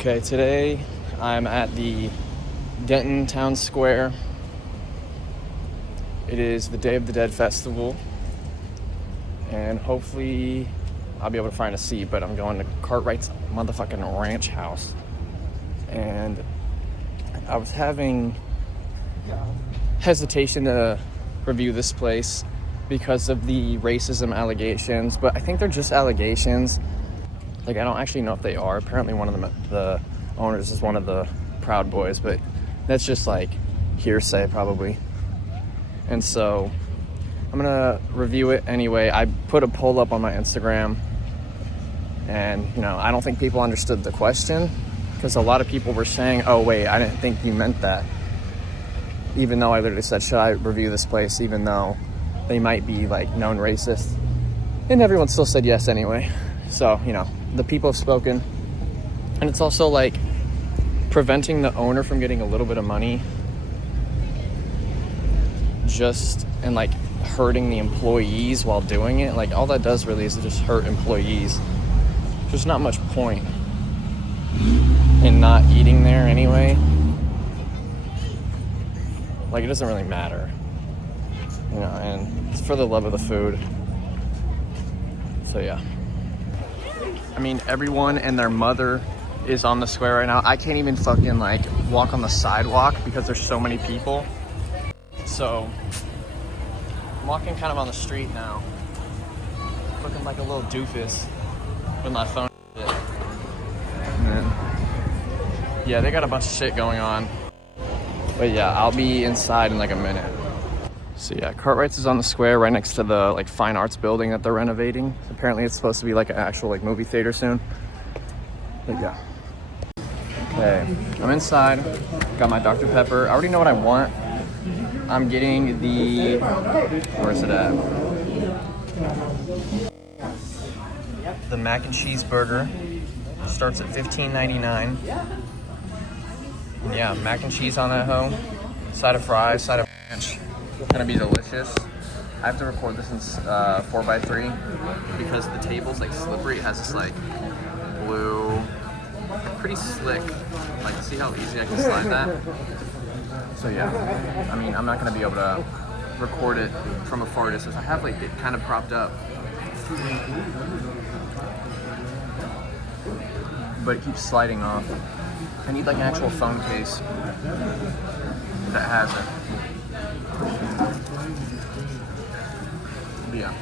Okay, today I'm at the Denton Town Square. It is the Day of the Dead Festival, and hopefully I'll be able to find a seat, but I'm going to Cartwright's motherfucking ranch house. And I was having hesitation to review this place because of the racism allegations, but I think they're just allegations. Like, I don't actually know if they are. Apparently one of them, the owners, is one of the Proud Boys, but that's just like hearsay probably. And so I'm gonna review it anyway. I put a poll up on my Instagram, and I don't think people understood the question, because a lot of people were saying, oh wait, I didn't think you meant that, even though I literally said, should I review this place even though they might be like known racist, and everyone still said yes anyway. So the people have spoken, and it's also like preventing the owner from getting a little bit of money and like hurting the employees while doing it. Like, all that does really is just hurt employees. There's not much point in not eating there anyway. Like, it doesn't really matter, and it's for the love of the food. So yeah. I mean, everyone and their mother is on the square right now. I can't even fucking like walk on the sidewalk because there's so many people. So I'm walking kind of on the street now, looking like a little doofus with my phone. And then, yeah, they got a bunch of shit going on. But yeah, I'll be inside in like a minute. So yeah, Cartwright's is on the square right next to the like fine arts building that they're renovating. Apparently it's supposed to be like an actual like movie theater soon. But yeah. Okay, I'm inside. Got my Dr. Pepper. I already know what I want. I'm getting the, where's it at? The mac and cheese burger. Starts at $15.99. Yeah, mac and cheese on that hoe. Side of fries, side of ranch. Gonna be delicious. I have to record this in 4x3 because the table's like slippery. It has this like blue, pretty slick, like, see how easy I can slide that? So yeah, I mean, I'm not gonna be able to record it from a far distance. I have like it kind of propped up, but it keeps sliding off. I need like an actual phone case that has it. But yeah,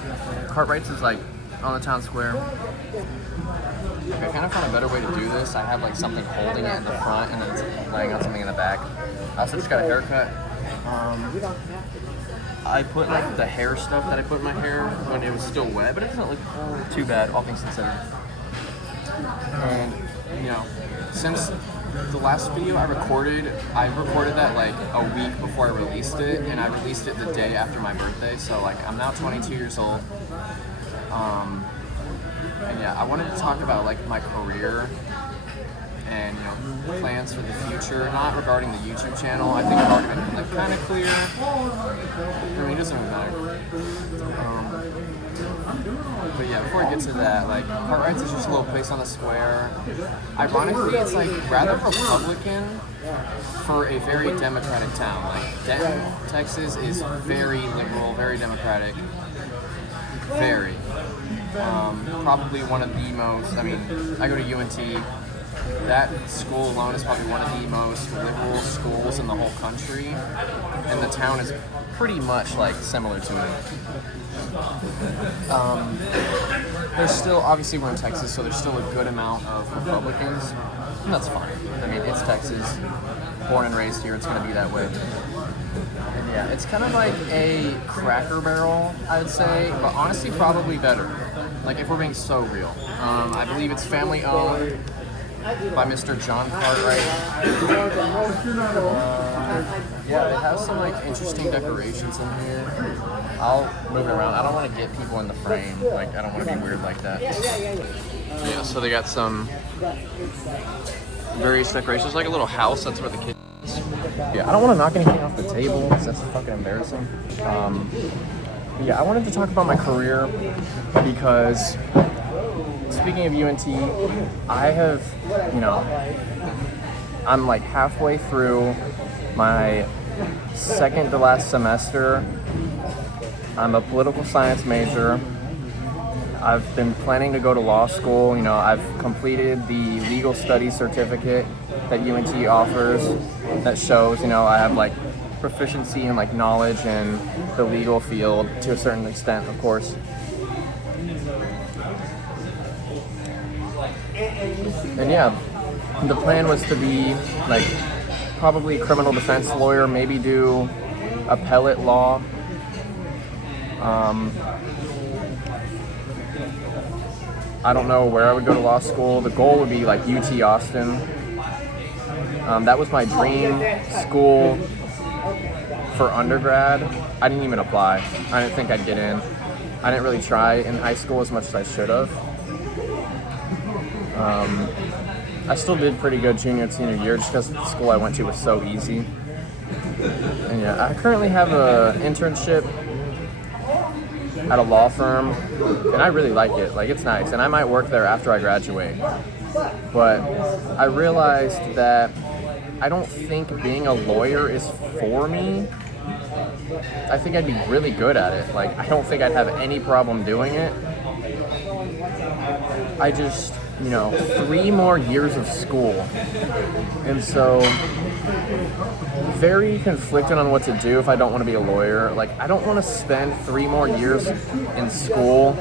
Cartwright's is like on the town square. I kind of found a better way to do this. I have like something holding it in the front and then it's laying on something in the back. I also just got a haircut. I put like the hair stuff that I put in my hair when it was still wet, but it doesn't look too bad, all things considered. And since the last video I recorded that like a week before I released it, and I released it the day after my birthday. So like, I'm now 22 years old. And yeah, I wanted to talk about like my career and plans for the future, not regarding the YouTube channel. I think I've already been like kind of clear. I mean, it doesn't really matter. But yeah, before I get to that, like, Cartwright's is just a little place on the square. Ironically, it's like rather Republican for a very Democratic town. Like, Denton, Texas is very liberal, very Democratic. Very. Probably one of the most, I mean, I go to UNT. That school alone is probably one of the most liberal schools in the whole country. And the town is pretty much like similar to it. There's still, obviously we're in Texas, so there's still a good amount of Republicans. And that's fine. I mean, it's Texas. Born and raised here, it's going to be that way. And yeah, it's kind of like a Cracker Barrel, I would say, but honestly probably better. Like, if we're being so real. I believe it's family owned by Mr. John Cartwright. Yeah, they have some like interesting decorations in here. I'll move it around. I don't want to get people in the frame. Like, I don't want to be weird like that. Yeah, so they got some various decorations, like a little house. That's where the kids. Yeah, I don't want to knock anything off the table because that's fucking embarrassing. Yeah, I wanted to talk about my career because speaking of UNT, I have, you know, I'm like halfway through my second to last semester. I'm a political science major. I've been planning to go to law school. You know, I've completed the legal studies certificate that UNT offers that shows, you know, I have like proficiency and like knowledge in the legal field to a certain extent, of course. And yeah, the plan was to be like probably a criminal defense lawyer, maybe do appellate law. I don't know where I would go to law school. The goal would be like UT Austin. That was my dream school for undergrad. I didn't even apply. I didn't think I'd get in. I didn't really try in high school as much as I should have. I still did pretty good junior and senior year just because the school I went to was so easy. And yeah, I currently have an internship at a law firm, and I really like it. Like, it's nice, and I might work there after I graduate. But I realized that I don't think being a lawyer is for me. I think I'd be really good at it. Like, I don't think I'd have any problem doing it. I just, you know, 3 more years of school. And so, very conflicted on what to do if I don't want to be a lawyer. Like, I don't want to spend 3 more years in school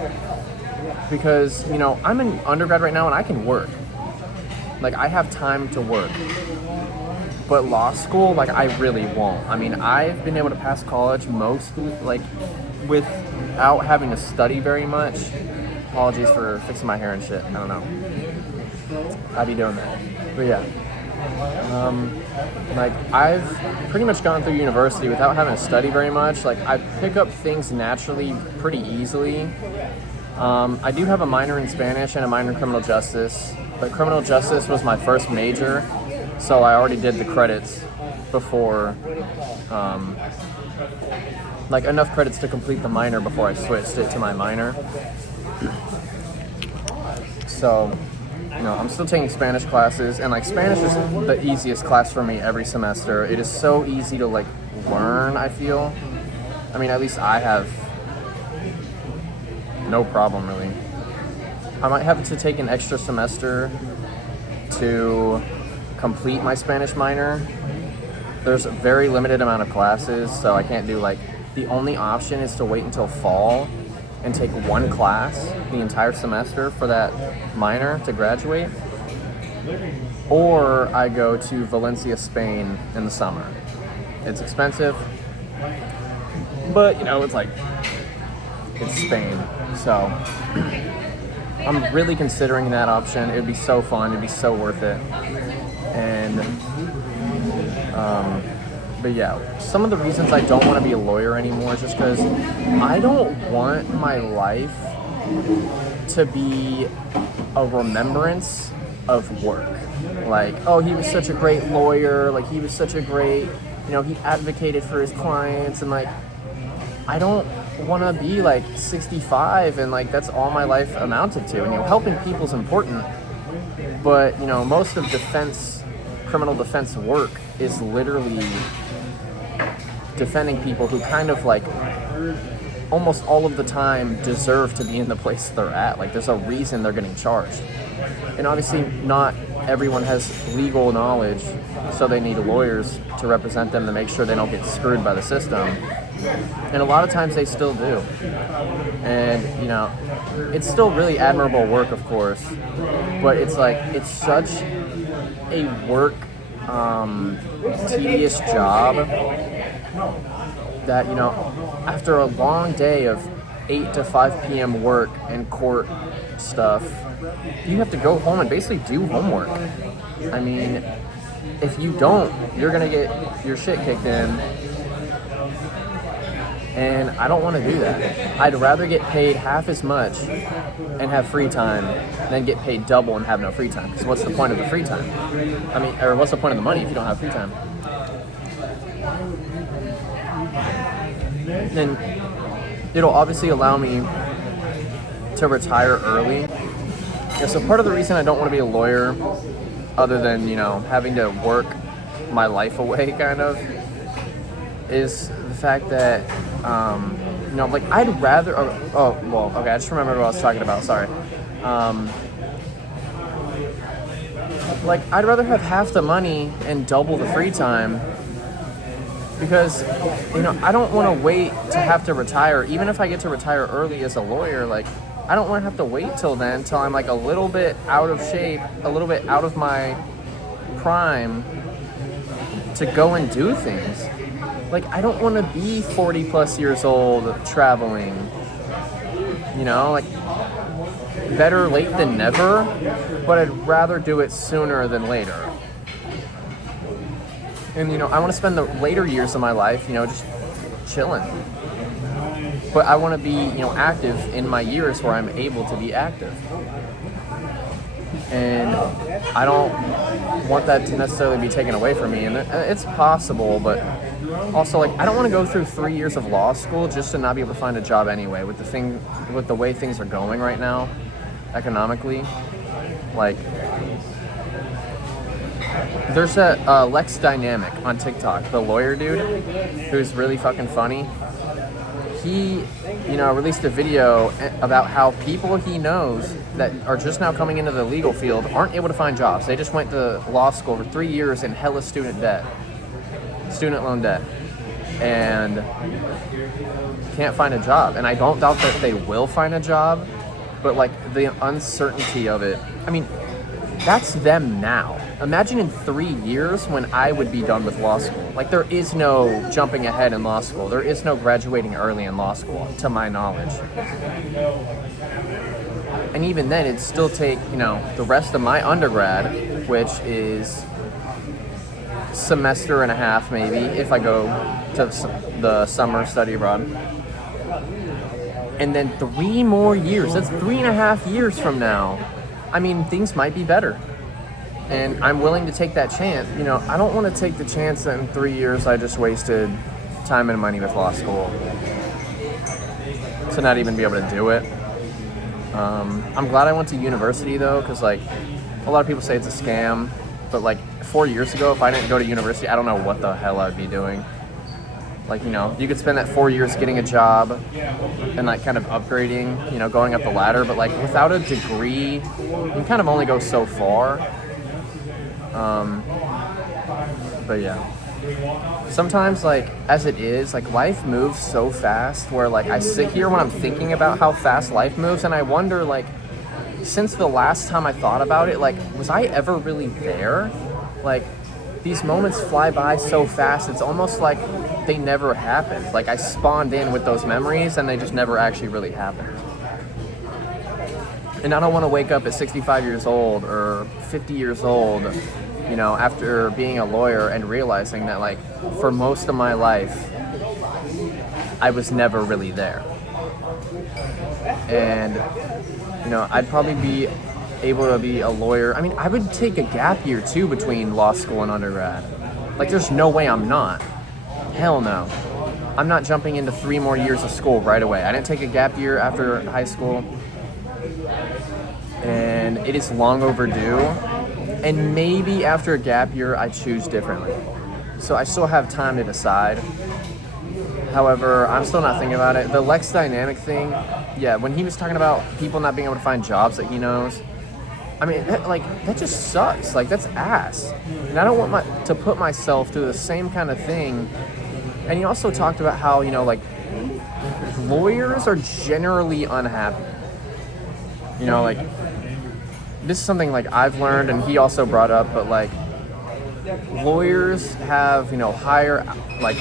because, you know, I'm in undergrad right now and I can work. Like, I have time to work. But law school, like, I really won't. I mean, I've been able to pass college mostly, like, without having to study very much. Apologies for fixing my hair and shit. I don't know. I'd be doing that. But yeah. Like, I've pretty much gone through university without having to study very much. Like, I pick up things naturally pretty easily. I do have a minor in Spanish and a minor in criminal justice. But criminal justice was my first major. So I already did the credits before, like enough credits to complete the minor before I switched it to my minor. So, you know, I'm still taking Spanish classes, and like Spanish is the easiest class for me every semester. It is so easy to like learn, I feel. I mean, at least I have no problem really. I might have to take an extra semester to complete my Spanish minor. There's a very limited amount of classes, so I can't do like, the only option is to wait until fall and take 1 class the entire semester for that minor to graduate, or I go to Valencia, Spain in the summer. It's expensive, but you know, it's like, it's Spain, so I'm really considering that option. It'd be so fun, it'd be so worth it. And, but yeah, some of the reasons I don't want to be a lawyer anymore is just because I don't want my life to be a remembrance of work. Like, oh, he was such a great lawyer, like, he was such a great, you know, he advocated for his clients, and like, I don't want to be like 65 and like that's all my life amounted to. And, you know, helping people is important, but, you know, most of criminal defense work is literally defending people who kind of like almost all of the time deserve to be in the place they're at. Like, there's a reason they're getting charged. And obviously not everyone has legal knowledge, so they need lawyers to represent them to make sure they don't get screwed by the system. And a lot of times they still do. And, you know, it's still really admirable work, of course, but it's like, it's such a work, tedious job that, you know, after a long day of 8 to 5 p.m. work and court stuff, you have to go home and basically do homework. I mean, if you don't, you're gonna get your shit kicked in. And I don't want to do that. I'd rather get paid half as much and have free time than get paid double and have no free time. Because what's the point of the free time? I mean, or what's the point of the money if you don't have free time? Then it'll obviously allow me to retire early. Yeah, so part of the reason I don't want to be a lawyer, other than, having to work my life away, kind of, is the fact that, I'd rather, okay, I just remembered what I was talking about, sorry. I'd rather have half the money and double the free time because, I don't want to wait to have to retire. Even if I get to retire early as a lawyer, I don't want to have to wait till then, till I'm a little bit out of shape, a little bit out of my prime to go and do things. I don't want to be 40 plus years old traveling, better late than never, but I'd rather do it sooner than later. And, I want to spend the later years of my life, just chilling. But I want to be, active in my years where I'm able to be active. And I don't want that to necessarily be taken away from me. And it's possible, but also, I don't want to go through 3 years of law school just to not be able to find a job anyway. With the way things are going right now, economically, there's a Lex Dynamic on TikTok, the lawyer dude, who's really fucking funny. He, released a video about how people he knows that are just now coming into the legal field aren't able to find jobs. They just went to law school for 3 years in hella student loan debt, and can't find a job. And I don't doubt that they will find a job, but the uncertainty of it, that's them now. Imagine in 3 years when I would be done with law school. There is no jumping ahead in law school. There is no graduating early in law school, to my knowledge. And even then, it'd still take, the rest of my undergrad, which is semester and a half maybe, if I go to the summer study abroad. And then 3 more years. That's 3.5 years from now. Things might be better. And I'm willing to take that chance. I don't want to take the chance that in 3 years I just wasted time and money with law school to not even be able to do it. I'm glad I went to university though, because a lot of people say it's a scam. But 4 years ago, if I didn't go to university, I don't know what the hell I'd be doing. You could spend that 4 years getting a job and kind of upgrading, going up the ladder. But without a degree, you kind of only go so far. But yeah, sometimes as it is, life moves so fast where I sit here when I'm thinking about how fast life moves and I wonder since the last time I thought about it, was I ever really there? These moments fly by so fast, it's almost like they never happened. I spawned in with those memories and they just never actually really happened. And I don't want to wake up at 65 years old or 50 years old, after being a lawyer and realizing that for most of my life, I was never really there. And, I'd probably be able to be a lawyer. I would take a gap year too between law school and undergrad. There's no way I'm not. Hell no. I'm not jumping into 3 more years of school right away. I didn't take a gap year after high school. And it is long overdue. And maybe after a gap year, I choose differently. So I still have time to decide. However, I'm still not thinking about it. The Lex Dynamic thing, yeah, when he was talking about people not being able to find jobs that he knows, that just sucks. That's ass. And I don't want to put myself through the same kind of thing. And he also talked about how, lawyers are generally unhappy. This is something I've learned and he also brought up, but lawyers have, higher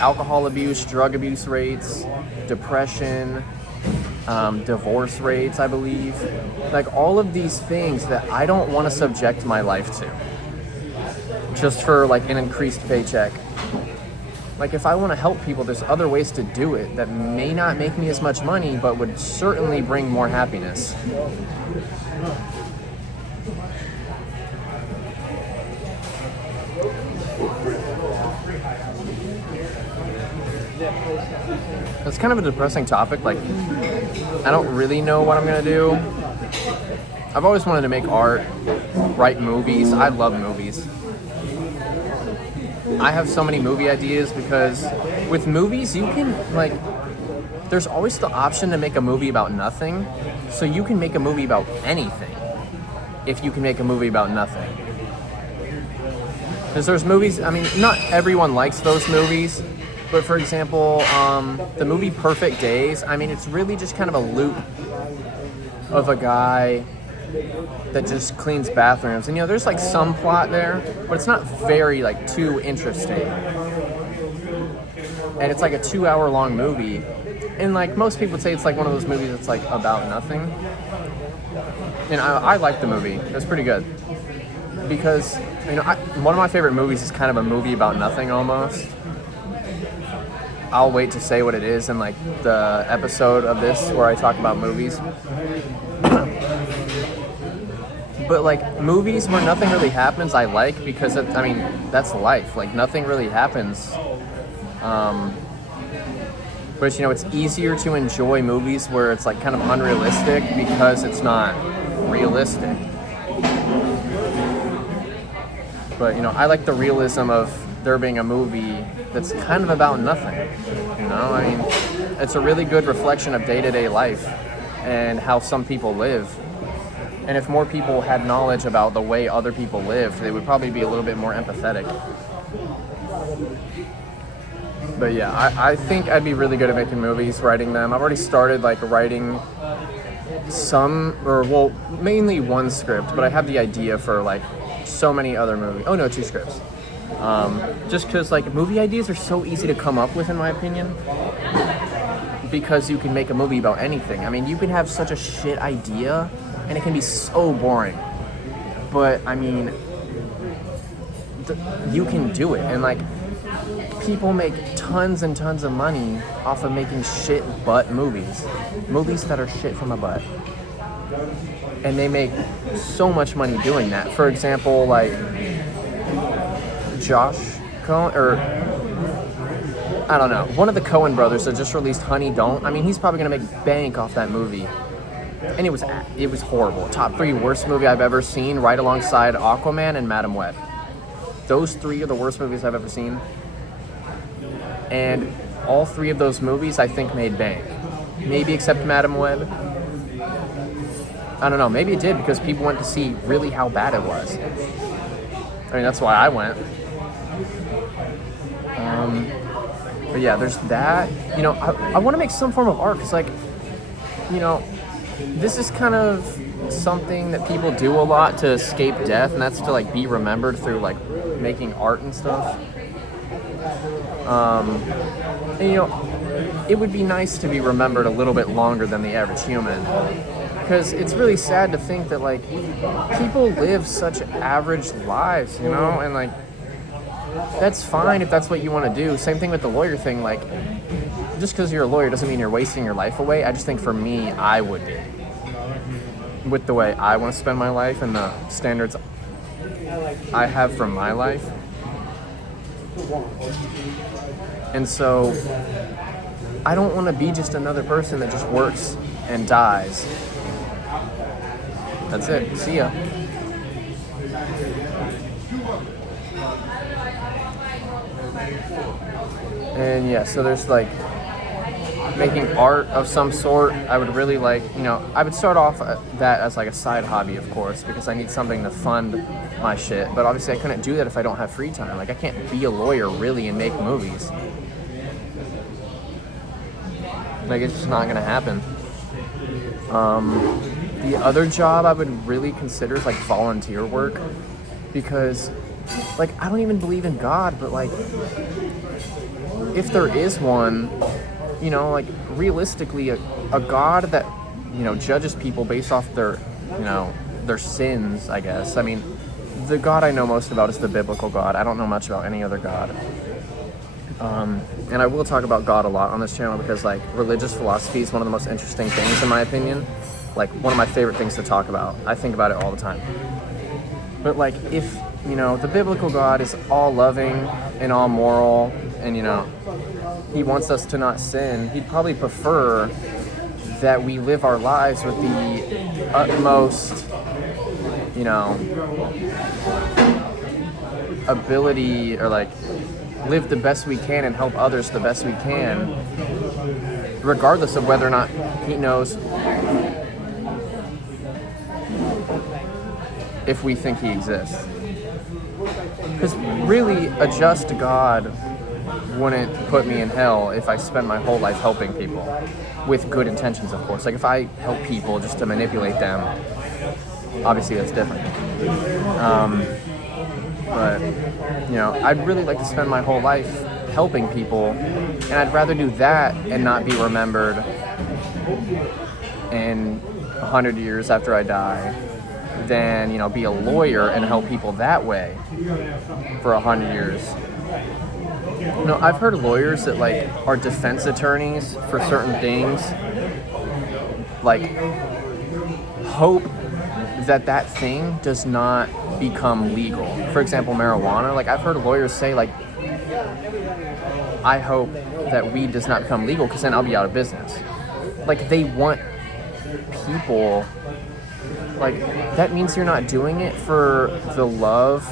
alcohol abuse, drug abuse rates, depression, divorce rates, I believe. All of these things that I don't want to subject my life to just for an increased paycheck. If I want to help people, there's other ways to do it that may not make me as much money, but would certainly bring more happiness. It's kind of a depressing topic. I don't really know what I'm gonna do. I've always wanted to make art, write movies. I love movies. I have so many movie ideas because with movies, you can, like, there's always the option to make a movie about nothing. So you can make a movie about anything if you can make a movie about nothing. Because there's movies, I mean, not everyone likes those movies, but for example, the movie Perfect Days, I mean, it's really just kind of a loop of a guy that just cleans bathrooms. And, you know, there's like some plot there, but it's not very, like, too interesting. And it's like a 2-hour long movie. And, like, most people would say it's like one of those movies that's, like, about nothing. And I like the movie. It's pretty good. Because, you know, one of my favorite movies is kind of a movie about nothing almost. I'll wait to say what it is in, like, the episode of this where I talk about movies. But, like, movies where nothing really happens, I like because, I mean, that's life. Like, nothing really happens. But, you know, it's easier to enjoy movies where it's, like, kind of unrealistic because it's not realistic. But, you know, I like the realism of there being a movie that's kind of about nothing. You know, I mean, it's a really good reflection of day-to-day life and how some people live. And if more people had knowledge about the way other people live, they would probably be a little bit more empathetic. But yeah, I think I'd be really good at making movies, writing them. I've already started, like, writing mainly one script, but I have the idea for, like, so many other movies. Oh no, 2 scripts. Just because, like, movie ideas are so easy to come up with, in my opinion, because you can make a movie about anything. I mean, you can have such a shit idea, and it can be so boring. But, I mean, you can do it, and, like, people make tons and tons of money off of making shit butt movies. Movies that are shit from a butt. And they make so much money doing that. For example, like, Josh Cohen, or I don't know, one of the Coen brothers that just released Honey Don't. I mean, he's probably gonna make bank off that movie. And it was horrible. Top 3 worst movie I've ever seen, right alongside Aquaman and Madam Web. Those 3 are the worst movies I've ever seen. And all 3 of those movies, I think, made bank. Maybe except Madam Web. I don't know. Maybe it did because people went to see really how bad it was. I mean, that's why I went. But yeah, there's that. You know, I want to make some form of art because, like, you know, this is kind of something that people do a lot to escape death, and that's to, like, be remembered through, like, making art and stuff. And, you know, it would be nice to be remembered a little bit longer than the average human, because it's really sad to think that, like, people live such average lives, you know, and, like, that's fine if that's what you want to do. Same thing with the lawyer thing. Like, just because you're a lawyer doesn't mean you're wasting your life away. I just think for me, I would be, with the way I want to spend my life and the standards I have for my life. And so I don't want to be just another person that just works and dies. That's it. See ya. And yeah, so there's, like, making art of some sort. I would really like, you know, I would start off that as, like, a side hobby, of course, because I need something to fund my shit. But obviously I couldn't do that if I don't have free time. Like, I can't be a lawyer really and make movies. Like, it's just not gonna happen. The other job I would really consider is, like, volunteer work, because, like, I don't even believe in God, but, like, if there is one, you know, like, realistically, a God that, you know, judges people based off their, you know, their sins, I guess. I mean, the God I know most about is the biblical God. I don't know much about any other God. And I will talk about God a lot on this channel because, like, religious philosophy is one of the most interesting things, in my opinion. Like, one of my favorite things to talk about. I think about it all the time. But, like, if, you know, the biblical God is all loving and all moral and, you know, he wants us to not sin, he'd probably prefer that we live our lives with the utmost you know, ability, or like live the best we can and help others the best we can, regardless of whether or not he knows if we think he exists. Because really, a just God wouldn't put me in hell if I spend my whole life helping people with good intentions, of course. Like if I help people just to manipulate them, obviously that's different. But you know, I'd really like to spend my whole life helping people, and I'd rather do that and not be remembered in 100 years after I die than, you know, be a lawyer and help people that way for 100 years. You know, I've heard lawyers that like are defense attorneys for certain things, like hope that that thing does not become legal. For example, marijuana. Like I've heard lawyers say, like, I hope that weed does not become legal because then I'll be out of business. Like they want people, like that means you're not doing it for the love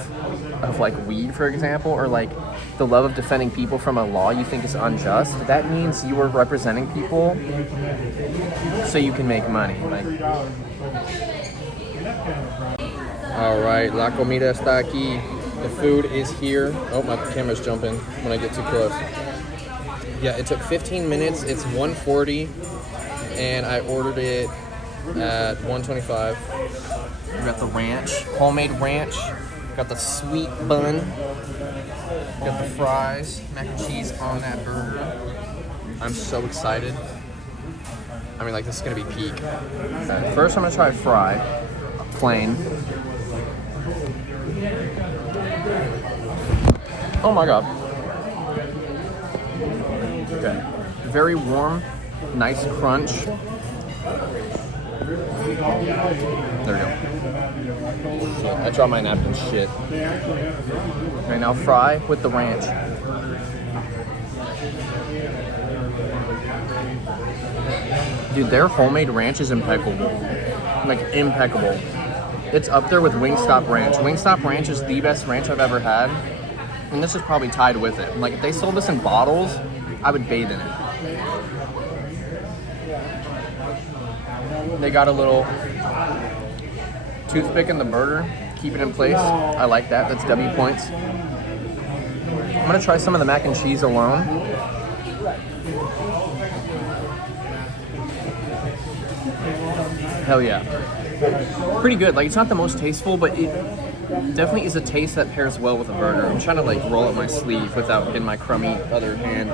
of like weed, for example, or like the love of defending people from a law you think is unjust. That means you are representing people so you can make money. Like, all right, la comida está aquí. The food is here. Oh, my camera's jumping when I get too close. Yeah, it took 15 minutes. It's 1:40, and I ordered it at 1:25. We got the ranch, homemade ranch. Got the sweet bun. Got the fries, mac and cheese on that burger. I'm so excited. I mean, like, this is gonna be peak. First, I'm gonna try fry, plain. Oh my god. Okay. Very warm, nice crunch. There we go. Shit, I dropped my napkin. Shit. Okay, now fry with the ranch. Dude, their homemade ranch is impeccable. Like, impeccable. It's up there with Wingstop Ranch. Wingstop Ranch is the best ranch I've ever had. And this is probably tied with it. Like, if they sold this in bottles, I would bathe in it. They got a little toothpick in the burger. Keep it in place. I like that. That's W points. I'm gonna try some of the mac and cheese alone. Hell yeah. Pretty good. Like, it's not the most tasteful, but it definitely is a taste that pairs well with a burger. I'm trying to like roll up my sleeve without getting my crummy other hand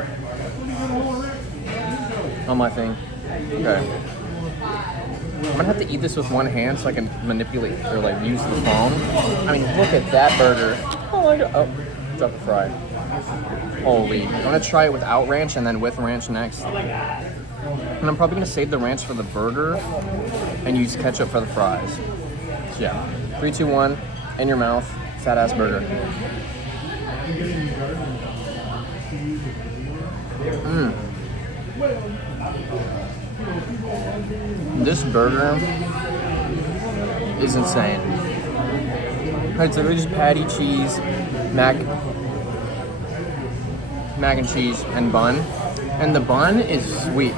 on my thing. Okay. I'm gonna have to eat this with one hand so I can manipulate or like use the phone. I mean, look at that burger. Oh my god. Oh, drop a fry. Holy. I'm gonna try it without ranch and then with ranch next. And I'm probably gonna save the ranch for the burger and use ketchup for the fries. So yeah. 3, 2, 1. In your mouth. Fat ass burger. Mmm. This burger is insane. It's literally just patty, cheese, mac and cheese, and bun. And the bun is sweet.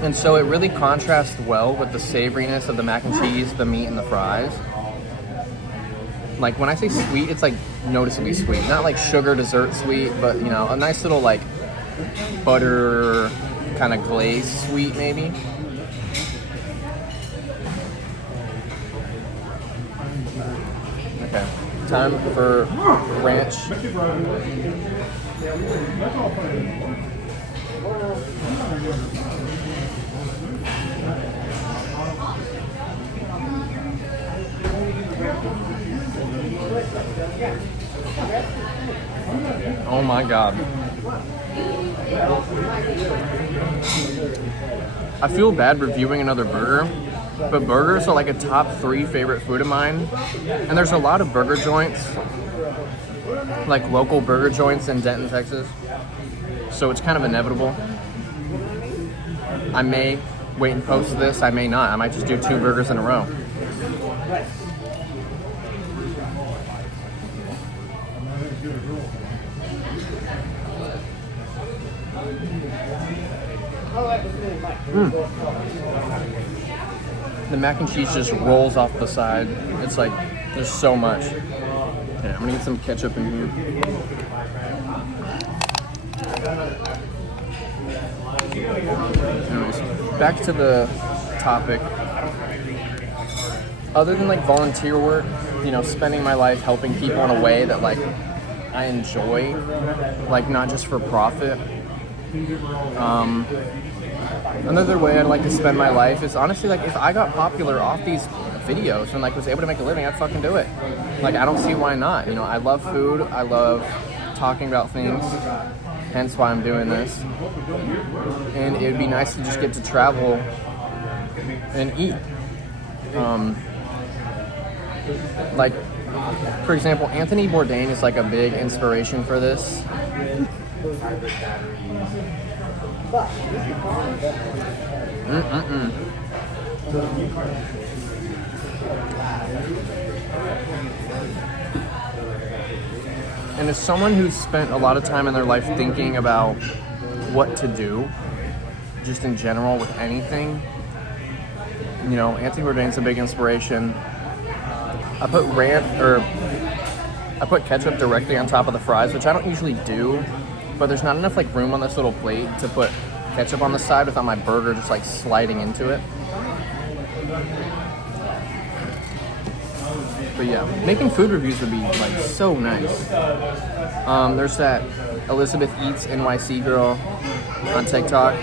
And so it really contrasts well with the savoriness of the mac and cheese, the meat, and the fries. Like, when I say sweet, it's like noticeably sweet. Not like sugar dessert sweet, but, you know, a nice little like butter kind of glazed sweet maybe. Okay, time for ranch. Oh my god. I feel bad reviewing another burger, but burgers are like a top 3 favorite food of mine. And there's a lot of burger joints, like local burger joints in Denton, Texas. So it's kind of inevitable. I may wait and post this, I may not. I might just do 2 burgers in a row. The mac and cheese just rolls off the side. It's like, there's so much. Yeah, I'm gonna get some ketchup in here. Anyways, back to the topic. Other than like volunteer work, you know, spending my life helping people in a way that like I enjoy, like not just for profit. Another way I'd like to spend my life is honestly like if I got popular off these videos and like was able to make a living, I'd fucking do it. Like I don't see why not. You know, I love food. I love talking about things. Hence why I'm doing this. And it'd be nice to just get to travel and eat. Like, for example, Anthony Bourdain is like a big inspiration for this. And as someone who's spent a lot of time in their life thinking about what to do, just in general with anything, you know, Anthony Bourdain's a big inspiration. I put ketchup directly on top of the fries, which I don't usually do, but there's not enough like room on this little plate to put ketchup on the side without my burger just like sliding into it. But yeah, making food reviews would be like so nice. There's that Elizabeth Eats NYC girl on TikTok.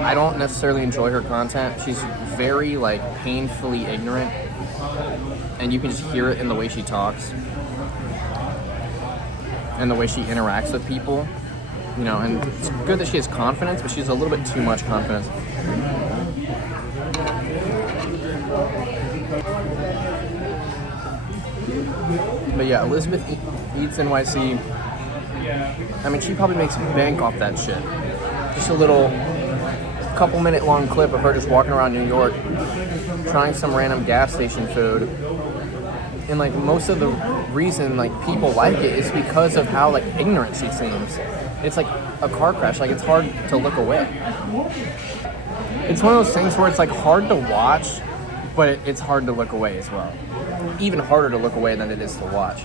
I don't necessarily enjoy her content. She's very like painfully ignorant, and you can just hear it in the way she talks and the way she interacts with people. You know, and it's good that she has confidence, but she has a little bit too much confidence. But yeah, Elizabeth Eats NYC, I mean, she probably makes bank off that shit. Just a little couple minute long clip of her just walking around New York trying some random gas station food. And like most of the reason like people like it is because of how like ignorant she seems. It's like a car crash, like it's hard to look away. It's one of those things where it's like hard to watch, but it's hard to look away as well. Even harder to look away than it is to watch.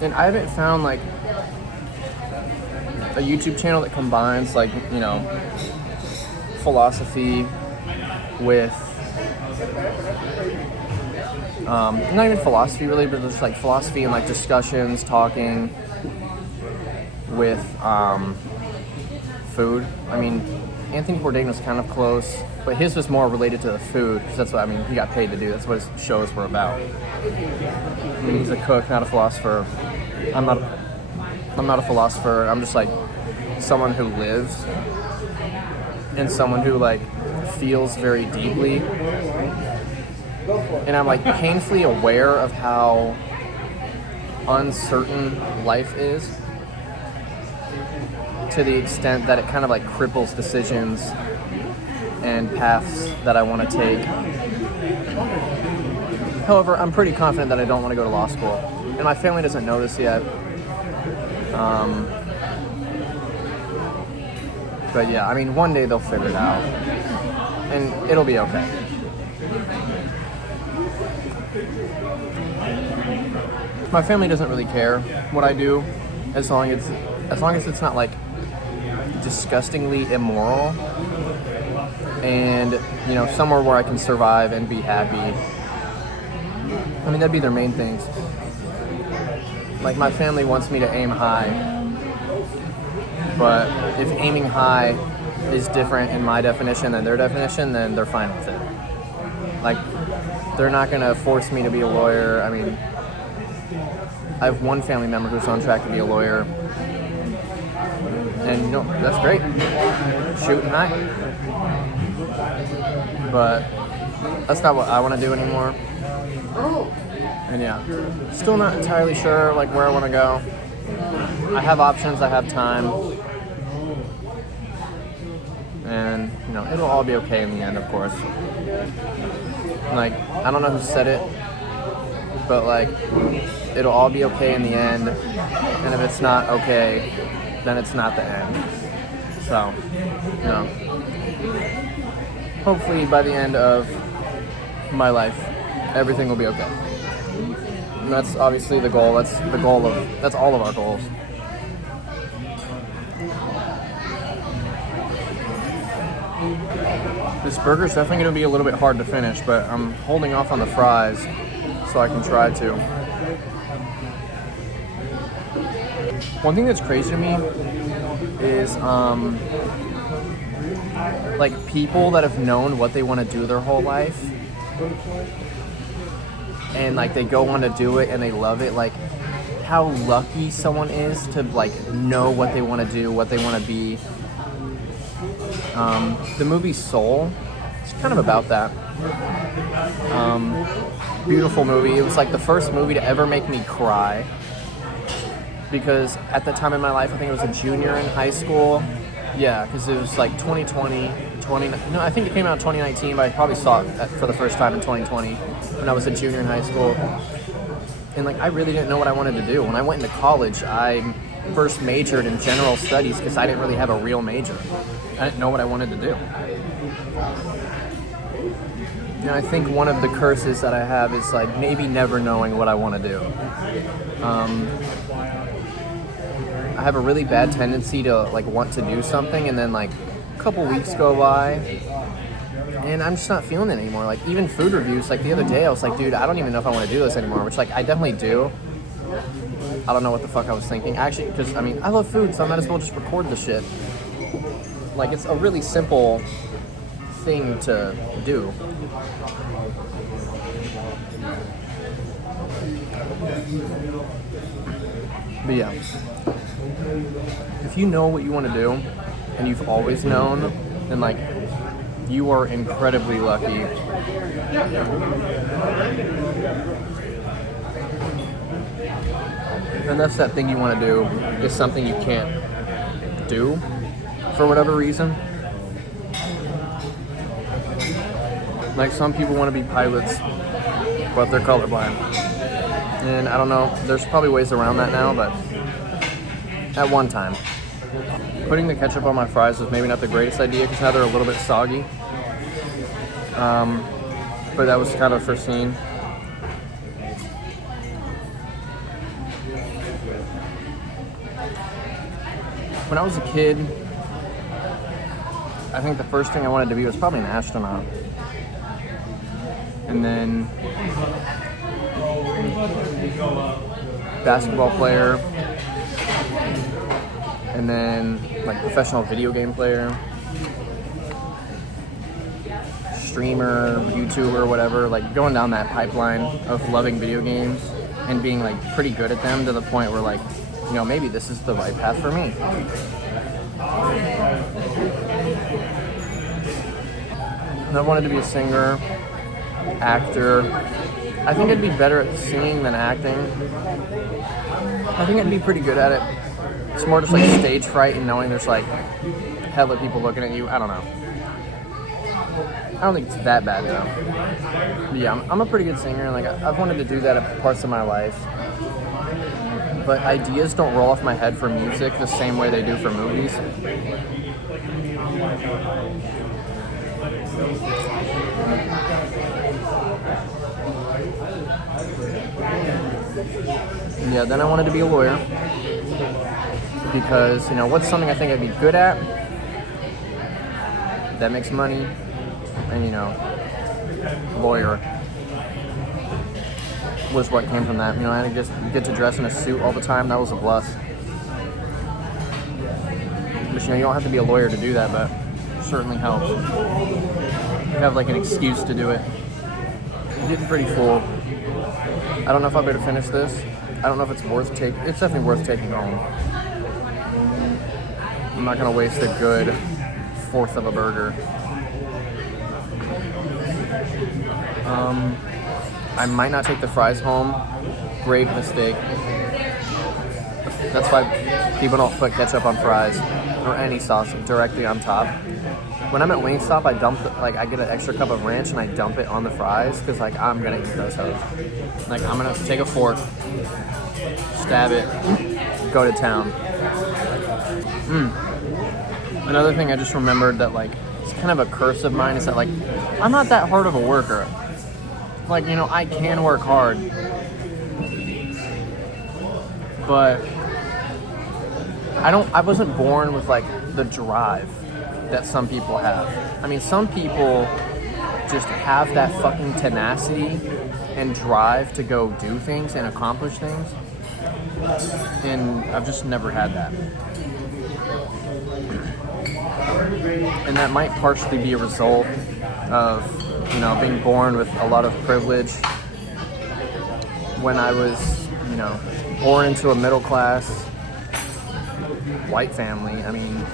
And I haven't found like a YouTube channel that combines like, you know, philosophy with not even philosophy really, but just like philosophy and like discussions, talking with food. I mean, Anthony Bourdain was kind of close, but his was more related to the food, because that's what, I mean, he got paid to do. That's what his shows were about. I mean, he's a cook, not a philosopher. I'm not a philosopher. I'm just like someone who lives and someone who like feels very deeply. And I'm like painfully aware of how uncertain life is, to the extent that it kind of like cripples decisions and paths that I want to take. However, I'm pretty confident that I don't want to go to law school, and my family doesn't know this yet. But yeah, I mean, one day they'll figure it out, and it'll be okay. My family doesn't really care what I do, as long as it's not like disgustingly immoral, and you know, somewhere where I can survive and be happy. I mean, that'd be their main things. Like, my family wants me to aim high, but if aiming high is different in my definition than their definition, then they're fine with it. Like, they're not gonna force me to be a lawyer. I mean, I have one family member who's on track to be a lawyer, and you know, that's great, shooting high. But that's not what I want to do anymore. And yeah, still not entirely sure like where I want to go. I have options, I have time, and it'll all be okay in the end, of course. Like, I don't know who said it, but like, it'll all be okay in the end, and if it's not okay, then it's not the end. So, hopefully by the end of my life, everything will be okay. And that's obviously the goal. That's all of our goals. This burger's definitely going to be a little bit hard to finish, but I'm holding off on the fries so I can try to. One thing that's crazy to me is like people that have known what they want to do their whole life and like they go on to do it and they love it. Like how lucky someone is to like know what they want to do, what they want to be. The movie Soul, it's kind of about that. Beautiful movie. It was like the first movie to ever make me cry, because at the time in my life, I think it was a junior in high school. Yeah, because it was like 2020, no, I think it came out in 2019, but I probably saw it for the first time in 2020 when I was a junior in high school. And like, I really didn't know what I wanted to do. When I went into college, I first majored in general studies because I didn't really have a real major. I didn't know what I wanted to do. And I think one of the curses that I have is like maybe never knowing what I want to do. I have a really bad tendency to like want to do something and then like a couple weeks go by and I'm just not feeling it anymore. Like even food reviews, like the other day I was like, dude, I don't even know if I want to do this anymore, which like I definitely do. I don't know what the fuck I was thinking. Actually, because I mean, I love food, so I might as well just record the shit. Like it's a really simple thing to do. But yeah, if you know what you want to do and you've always known, then like you are incredibly lucky. And that's that thing you want to do is something you can't do for whatever reason. Like some people want to be pilots, but they're colorblind. And I don't know, there's probably ways around that now, but at one time, putting the ketchup on my fries was maybe not the greatest idea because now they're a little bit soggy. But that was kind of foreseen. When I was a kid, I think the first thing I wanted to be was probably an astronaut. And then basketball player, and then like professional video game player, streamer, YouTuber, whatever, like going down that pipeline of loving video games and being like pretty good at them to the point where like, you know, maybe this is the right path for me. And I wanted to be a singer, actor. I think I'd be better at singing than acting. I think I'd be pretty good at it. It's more just like stage fright and knowing there's like hella people looking at you. I don't know. I don't think it's that bad though. But yeah, I'm a pretty good singer. Like I've wanted to do that at parts of my life. But ideas don't roll off my head for music the same way they do for movies. Yeah, then I wanted to be a lawyer because, you know, what's something I think I'd be good at that makes money, and, you know, lawyer was what came from that. You know, I had to just get to dress in a suit all the time. That was a plus. But, you know, you don't have to be a lawyer to do that, but it certainly helps. You have, like, an excuse to do it. I'm getting pretty full. I don't know if I'll be able to finish this. I don't know if it's worth taking. It's definitely worth taking home. I'm not going to waste a good fourth of a burger. I might not take the fries home. Grave mistake. That's why People don't put ketchup on fries or any sauce directly on top. When I'm at Wingstop, I get an extra cup of ranch and I dump it on the fries because like I'm gonna eat those hoes. Like I'm gonna take a fork, stab it, go to town. Another thing I just remembered that like it's kind of a curse of mine is that like I'm not that hard of a worker. Like, you know, I can work hard, but I wasn't born with like the drive that some people have. I mean, some people just have that fucking tenacity and drive to go do things and accomplish things, and I've just never had that. And that might partially be a result of, you know, being born with a lot of privilege. When I was, you know, born into a middle class white family, I mean,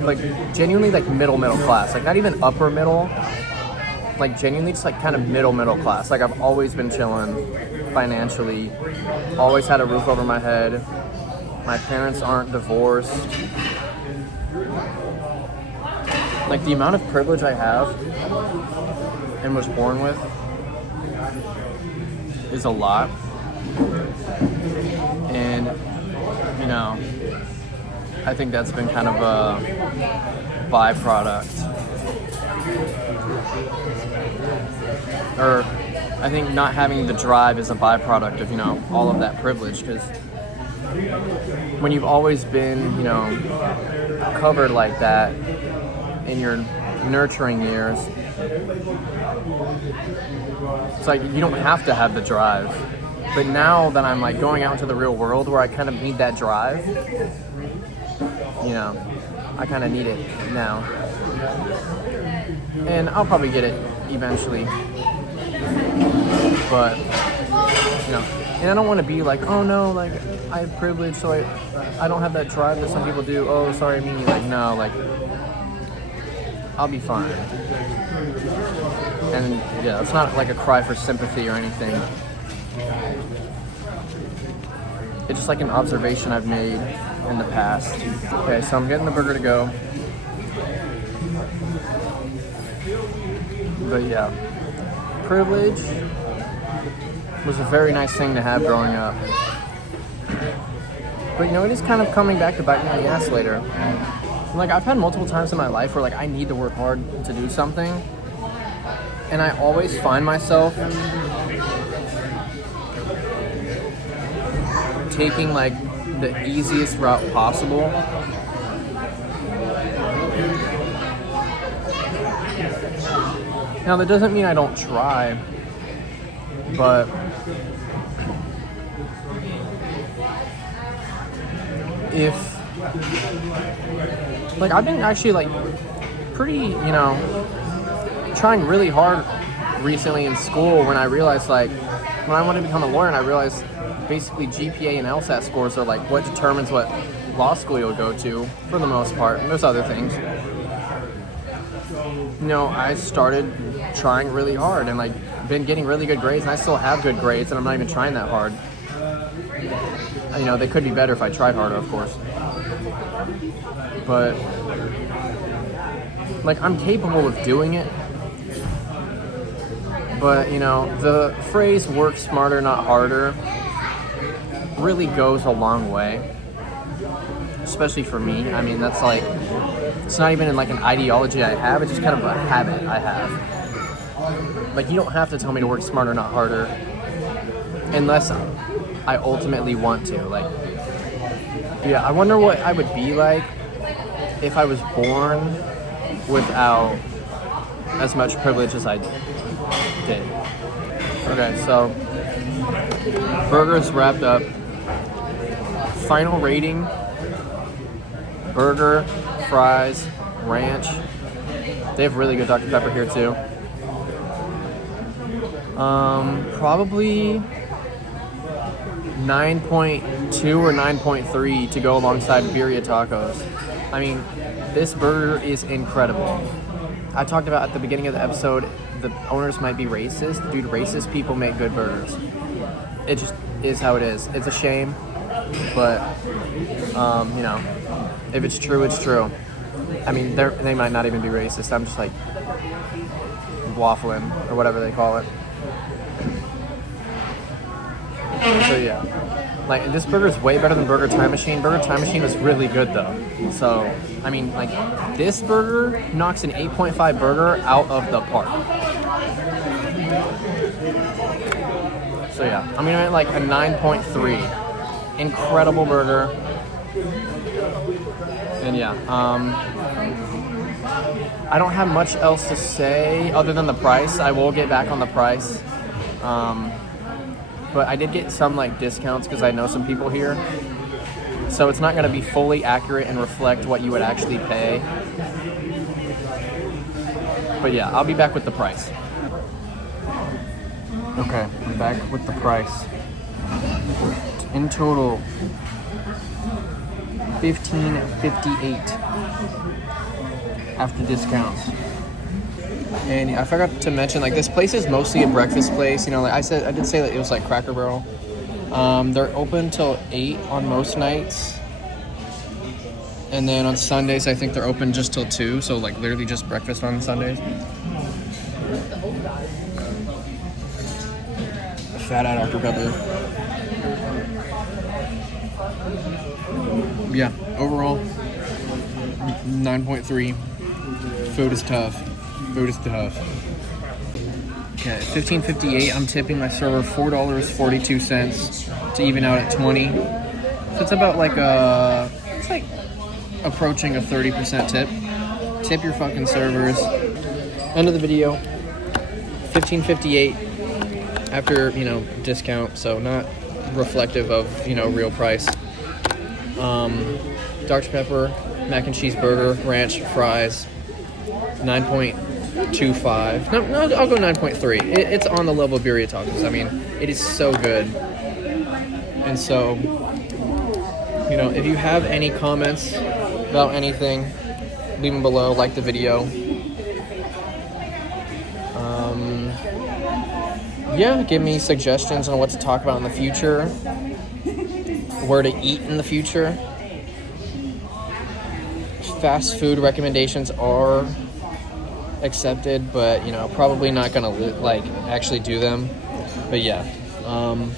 like genuinely like middle class, like not even upper middle, like genuinely just like kind of middle class. Like I've always been chilling financially, always had a roof over my head. My parents aren't divorced. Like the amount of privilege I have and was born with is a lot. And, you know, I think that's been kind of a byproduct. Or I think not having the drive is a byproduct of, you know, all of that privilege, because when you've always been, you know, covered like that in your nurturing years, it's like you don't have to have the drive. But now that I'm like going out into the real world where I kind of need that drive, you know, I kind of need it now. And I'll probably get it eventually. But, you know, and I don't want to be like, oh no, like I have privilege, so I don't have that drive that some people do. Oh, sorry, I mean you. Like, no, like I'll be fine. And yeah, it's not like a cry for sympathy or anything. It's just like an observation I've made in the past. Okay, so I'm getting the burger to go. But yeah, privilege was a very nice thing to have growing up. But you know, it is kind of coming back to bite me in the ass later. Like, I've had multiple times in my life where like I need to work hard to do something, and I always find myself taking like the easiest route possible. Now that doesn't mean I don't try, but if like I've been actually like pretty, you know, trying really hard recently in school when I realized like when I wanted to become a lawyer, and I realized basically GPA and LSAT scores are like what determines what law school you'll go to for the most part, and there's other things. You know, I started trying really hard and like been getting really good grades, and I still have good grades, and I'm not even trying that hard. You know, they could be better if I tried harder, of course. But like I'm capable of doing it. But you know, the phrase work smarter, not harder really goes a long way. Especially for me. I mean, that's like, it's not even in like an ideology I have, it's just kind of a habit I have. Like, you don't have to tell me to work smarter, not harder, unless I ultimately want to. Like, yeah, I wonder what I would be like if I was born without as much privilege as I did. Okay, so burgers wrapped up. Final rating: burger, fries, ranch. They have really good Dr. Pepper here too. Probably 9.2 or 9.3 to go alongside birria tacos. I mean, this burger is incredible. I talked about at the beginning of the episode, the owners might be racist. Dude, racist people make good burgers. It just is how it is. It's a shame. But, you know, if it's true, it's true. I mean, they might not even be racist. I'm just like waffling or whatever they call it. So yeah, like this burger is way better than Burger Time Machine. Burger Time Machine was really good though. So I mean, like this burger knocks an 8.5 burger out of the park. So yeah, I'm gonna like a 9.3. Incredible burger. And yeah, I don't have much else to say other than the price. I will get back on the price. But I did get some like discounts because I know some people here. So it's not going to be fully accurate and reflect what you would actually pay. But yeah, I'll be back with the price. Okay, I'm back with the price. In total, $15.58 after discounts. And I forgot to mention, like, this place is mostly a breakfast place. You know, like I did say that it was like Cracker Barrel. They're open till 8 on most nights. And then on Sundays, I think they're open just till 2. So, like, literally just breakfast on Sundays. Fat out Dr. Pepper. Yeah, overall, 9.3. Food is tough. Food is tough. Okay, $15.58. I'm tipping my server $4.42 to even out at 20. So it's about like it's like approaching a 30% tip. Tip your fucking servers. End of the video. $15.58 after, you know, discount, so not reflective of, you know, real price. Dr. Pepper, mac and cheese burger, ranch, fries, 9.25. No, I'll go 9.3. It's on the level of birria tacos. I mean, it is so good. And so, you know, if you have any comments about anything, leave them below. Like the video. Yeah, give me suggestions on what to talk about in the future, where to eat in the future. Fast food recommendations are accepted, but, you know, probably not gonna like actually do them. But yeah, I'm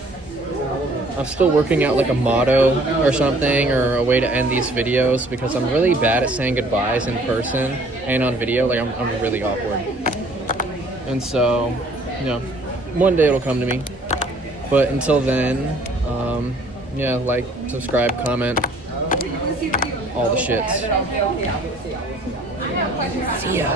still working out like a motto or something, or a way to end these videos, because I'm really bad at saying goodbyes in person and on video. Like I'm really awkward, and so, you know, one day it'll come to me. But until then, yeah, like, subscribe, comment, all the shits. See ya.